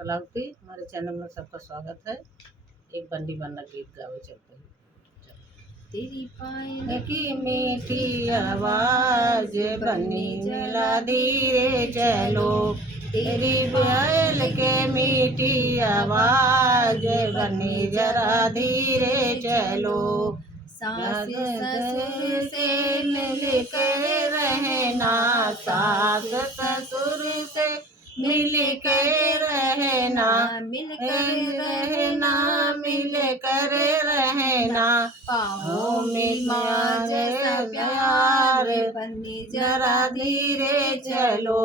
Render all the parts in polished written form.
कलावती। हमारे चैनल में सबका स्वागत है। एक बंदी बन्ना गीत गावे चलते हैं। तेरी पायल की मीठी आवाज बन्नी जरा धीरे चलो, तेरी पायल के मीठी आवाज बन्नी जरा धीरे चलो। सास ससुर से मिल कर रहना, सास ससुर से मिल कर रहना, मिल कर रहना, मिल कर रहना। पाओ में माँ जैसा प्यार बन्नी जरा धीरे चलो,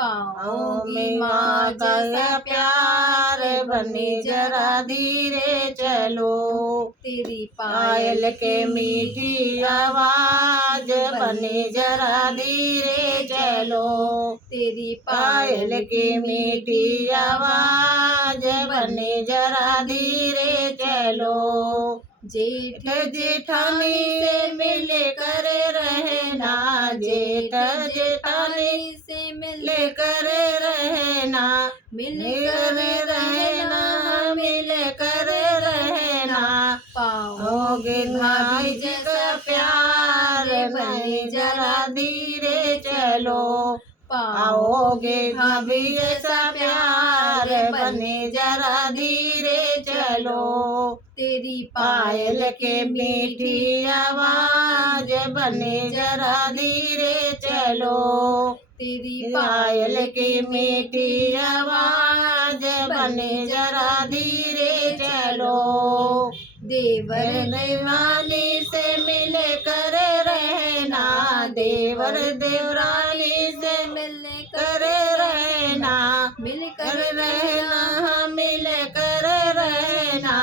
पाओ में माँ जैसा प्यार बन्नी जरा धीरे चलो। तेरी पायल के मीठी आवाज बन्नी जरा धीरे चलो, तेरी पायल की मीठी आवाज बन्नी जरा धीरे चलो। जेठ जेठानी से मिल कर रहना, जेठ जेठानी से मिल कर रहना, मिल कर रहना, मिल कर रहना। पाओगे भाभी जैसा प्यार बन्नी जरा धीरे चलो, पाओगे भाभी जैसा प्यार बन्नी जरा धीरे चलो। तेरी पायल के मीठी आवाज बन्नी जरा धीरे चलो, तेरी पायल की मीठी आवाज बन्नी जरा धीरे चलो। देवर देवानी से मिल कर रहना, देवर देवरानी से मिल कर रहना, मिल कर रहना, मिल कर रहना।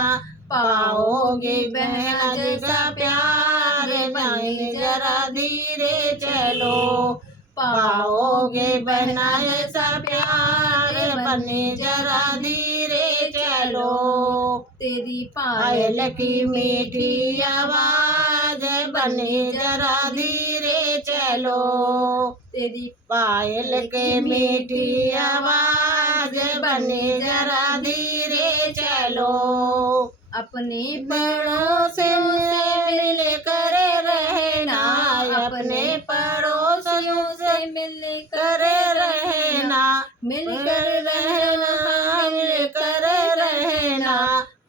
पाओगे बहना जैसा प्यार बन्नी जरा धीरे चलो, पाओगे बहना जैसा प्यार बन्नी जरा धीरे चलो। तेरी पायल की मीठी आवाज बन्नी जरा धीरे चलो, तेरी पायल के मीठी आवाज बन्नी जरा धीरे चलो। अपने पड़ोसियों से मिल कर रहना, अपने पड़ोसियों से मिल कर रहना, मिल कर रहना, मिल कर रहना।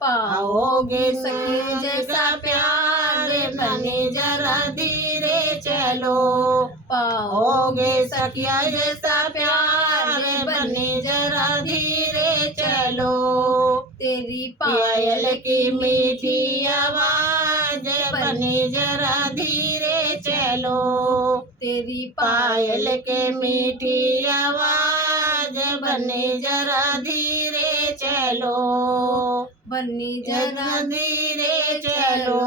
पाओगे सखी जैसा प्यार बन्नी जरा धीरे चलो, पाओगे सखिया जैसा प्यार बन्नी जरा धीरे चलो। तेरी पायल की मीठी आवाज बन्नी जरा धीरे चलो, तेरी पायल के मीठी आवाज बन्नी जरा धीरे चलो, बन्नी जरा धीरे चलो।